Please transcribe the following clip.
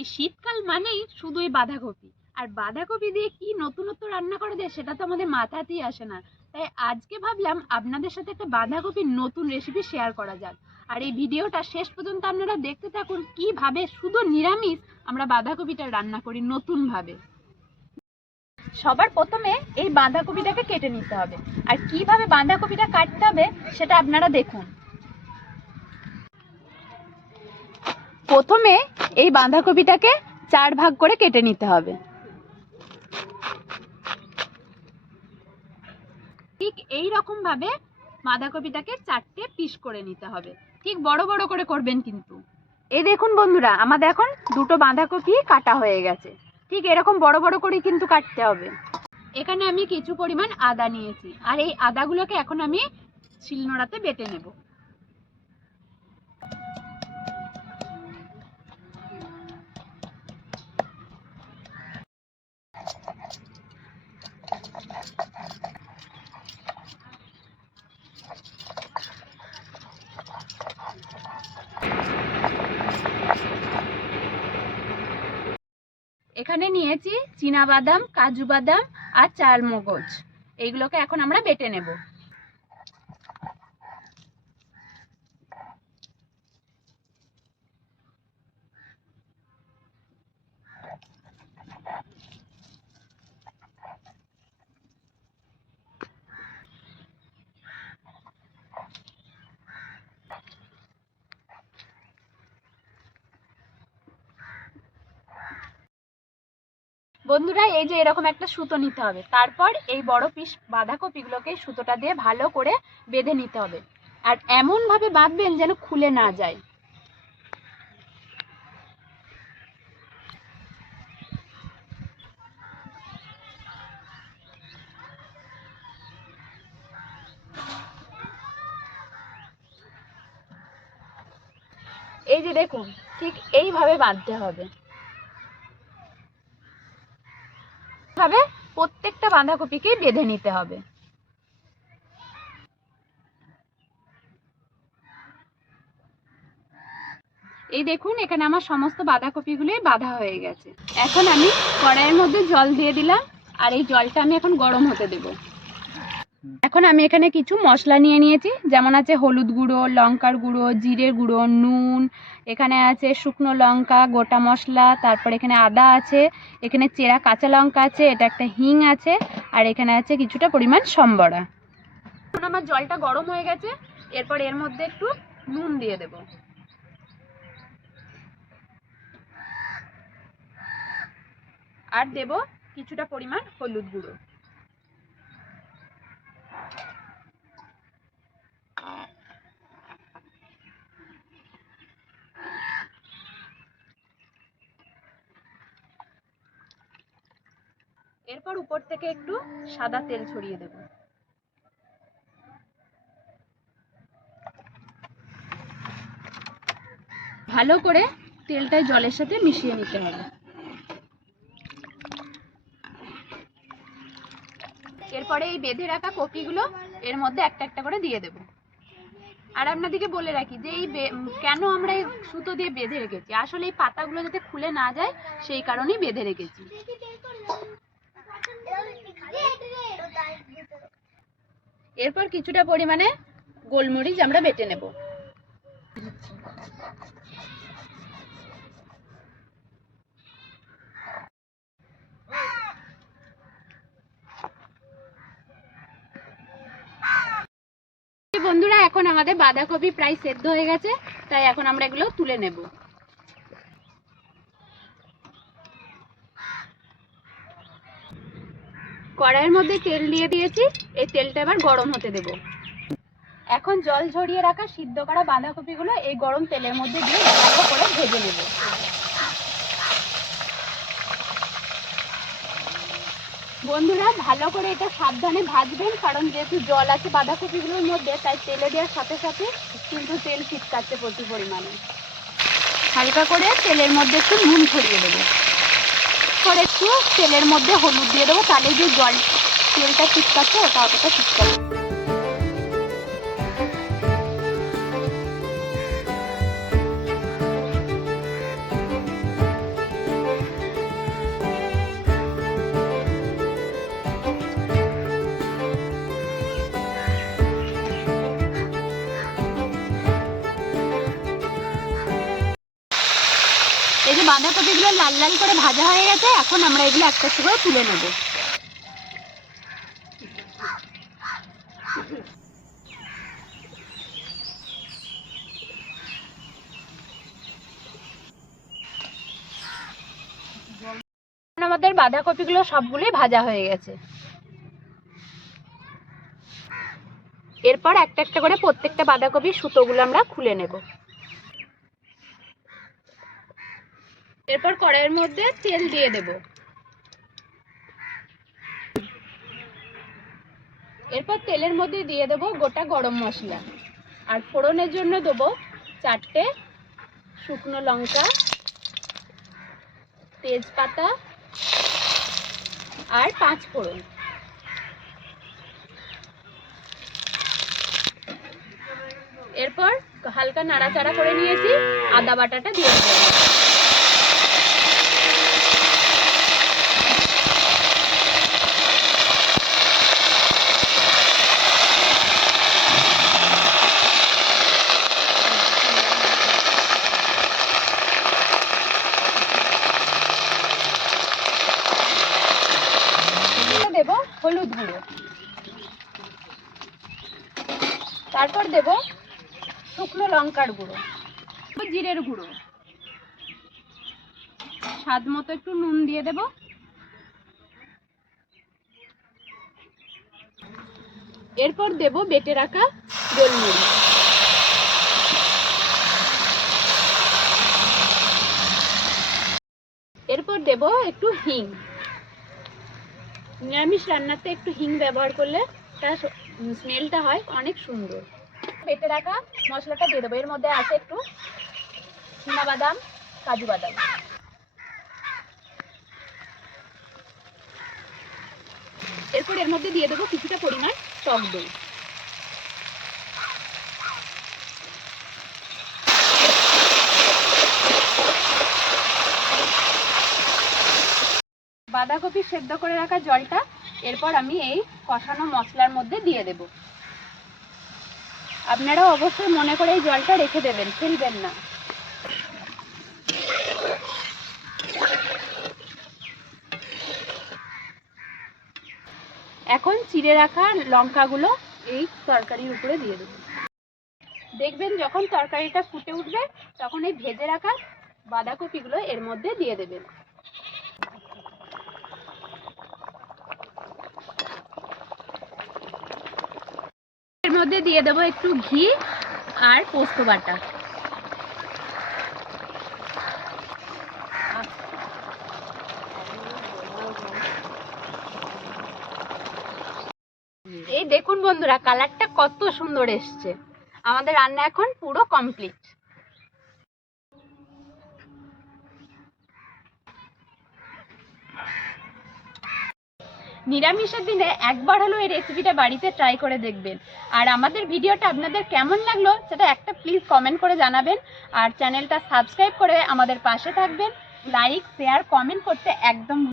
এই শীতকাল মানেই শুধু এই বাঁধাকপি। আর বাঁধাকপি দিয়ে কি নতুনত্ব রান্না করা যায় সেটা তো আমাদের মাথাতেই আসে না। তাই আজকে ভাবলাম আপনাদের সাথে একটা বাঁধাকপির নতুন রেসিপি শেয়ার করা যাক। আর এই ভিডিওটা শেষ পর্যন্ত আপনারা দেখতে থাকুন কীভাবে শুধু নিরামিষ আমরা বাঁধাকপিটা রান্না করি নতুনভাবে। সবার প্রথমে এই বাঁধাকপিটাকে কেটে নিতে হবে। আর কীভাবে বাঁধাকপিটা কাটতে হবে সেটা আপনারা দেখুন। প্রথমে এই বাঁধাকপিটাকে চার ভাগ করে কেটে নিতে হবে। ঠিক এই রকম ভাবে বাঁধাকপিটাকে চারটে পিস করে নিতে হবে। ঠিক বড় বড় করে করবেন কিন্তু। এই দেখুন বন্ধুরা, আমাদের এখন দুটো বাঁধাকপি কাটা হয়ে গেছে। ঠিক এরকম বড় বড় করে কিন্তু কাটতে হবে। এখানে আমি কিছু পরিমাণ আদা নিয়েছি। আর এই আদাগুলোকে এখন আমি শিলনোড়াতে বেটে নেব। এখানে নিয়েছি চীনা বাদাম কাজু বাদাম আর চাল মগজ এইগুলোকে এখন আমরা বেটে নেব। বন্ধুরা, এই যে এরকম একটা সুতো নিতে হবে। তারপর এই বড় পিস বাঁধাকপিগুলোকে সুতোটা দিয়ে ভালো করে বেঁধে নিতে হবে। আর এমনভাবে বাঁধবেন যেন খুলে না যায়। এই যে দেখুন, ঠিক এইভাবে বাঁধতে হবে। ভাবে প্রত্যেকটা বাঁধাকপিকেই বেঁধে নিতে হবে। এই দেখুন, এখানে আমার সমস্ত বাঁধাকপিগুলোই বাঁধা হয়ে গেছে। এখন আমি কড়াইয়ের মধ্যে জল দিয়ে দিলাম, আর এই জলটা আমি এখন গরম হতে দেব। এখন আমি এখানে কিছু মশলা নিয়ে নিয়েছি। যেমন আছে হলুদ গুঁড়ো, লঙ্কার গুঁড়ো, জিরের গুঁড়ো, নুন, এখানে আছে শুকনো লঙ্কা, গোটা মশলা, তারপর এখানে আদা আছে, এখানে চেরা কাঁচা লঙ্কা আছে, এটা একটা হিং আছে, আর এখানে আছে কিছুটা পরিমাণ সম্বরা। এখন আমার জলটা গরম হয়ে গেছে, এরপর এর মধ্যে একটু নুন দিয়ে দেব। আর দেব কিছুটা পরিমাণ হলুদ গুঁড়ো। এরপর উপর থেকে একটু সাদা তেল ছড়িয়ে দেব। ভালো করে তেলটা জলের সাথে মিশিয়ে নিতে হবে। এরপরে এই বেঁধে রাখা কপিগুলো এর মধ্যে একটা একটা করে দিয়ে দেব। আর আপনাদেরকে বলে রাখি যে এই কেন আমরা এই সুতো দিয়ে বেঁধে রেখেছি? আসলে এই পাতাগুলো যাতে খুলে না যায়, সেই কারণেই বেঁধে রেখেছি। এরপর কিছুটা পরিমাণে গোলমরিচ আমরা বেটে নেব। বন্ধুরা, এখন আমাদের বাঁধাকপি প্রায় সেদ্ধ হয়ে গেছে, তাই এখন আমরা এগুলো তুলে নেব। কড়াইয়ের মধ্যে তেল দিয়ে দিয়েছি, এই তেলটা এবার গরম হতে দেব। এখন জল ঝরিয়ে রাখা সিদ্ধ করা বাঁধাকপিগুলো এই গরম তেলের মধ্যে দিয়ে ভালো করে ভেজে নেব। বন্ধুরা, ভালো করে এটা সাবধানে ভাজবেন, কারণ যেহেতু জল আছে বাঁধাকপিগুলোর মধ্যে, তাই তেলে দেওয়ার সাথে সাথে কিন্তু তেল ছিটকাচ্ছে প্রচুর পরিমাণে। হালকা করে তেলের মধ্যে একটু নুন ছড়িয়ে দেবো। করে একটু তেলের মধ্যে হলুদ দিয়ে দেবো, তাহলে যে জল, তেলটা ছিটকাচ্ছে ওটা অতটা ছিটকাবে বাঁধাকপিগুলো লাল লাল করে ভাজা হয়ে গেছে, এখন আমরা এগুলো একটা করে তুলে নেব। আমাদের বাঁধাকপিগুলো সবগুলোই ভাজা হয়ে গেছে। এরপর একটা একটা করে প্রত্যেকটা বাঁধাকপির সুতোগুলো আমরা খুলে নেব। এরপর কড়াইয়ের মধ্যে তেল দিয়ে দেব। এরপর তেলের মধ্যে দিয়ে দেব গোটা গরম মশলা। আর ফোড়নের জন্য দেবো চারটে শুকনো লঙ্কা, তেজপাতা আর পাঁচ ফোড়ন। এরপর হালকা নাড়াচাড়া করে নিয়েছি, আদা বাটাটা দিয়ে দেবো দেব হলুদ গুঁড়ো। তারপর দেব শুকনো লঙ্কার গুঁড়ো। জিরের গুঁড়ো। স্বাদ মতো একটু নুন দিয়ে দেব। এরপর দেব বেটে রাখা গোলমরিচ। এরপর দেব একটু হিং। নিরামিষ রান্নাতে একটু হিং ব্যবহার করলে তার স্মেলটা হয় অনেক সুন্দর। বেটে রাখা মশলাটা দিয়ে দেবো। এর মধ্যে আছে একটু বাদাম, কাজু বাদাম। এরপর এর মধ্যে দিয়ে দেবো কিছুটা পরিমাণ টক দই। বাঁধাকপি সেদ্ধ করে রাখা জলটা এরপর আমি এই কষানো মশলার মধ্যে দিয়ে দেব। আপনারা অবশ্যই মনে করে এই জলটা রেখে দেবেন, ফেলবেন না। এখন চিড়ে রাখা লঙ্কাগুলো এই তরকারির উপরে দিয়ে দেবো। দেখবেন যখন তরকারিটা ফুটে উঠবে, তখন এই ভেজে রাখা বাঁধাকপিগুলো এর মধ্যে দিয়ে দেবেন এর মধ্যে দিয়ে দেবো একটু ঘি আর পোস্ত বাটা। এই দেখুন বন্ধুরা কালারটা কত সুন্দর এসছে। আমাদের রান্না এখন পুরো কমপ্লিট নিরামিষের দিনে একবার হলো এই রেসিপিটা বাড়িতে ট্রাই করে দেখবেন। আর আমাদের ভিডিওটা আপনাদের কেমন লাগল সেটা একটা প্লিজ কমেন্ট করে জানাবেন। আর চ্যানেলটা সাবস্ক্রাইব করে আমাদের পাশে থাকবেন। লাইক শেয়ার কমেন্ট করতে একদম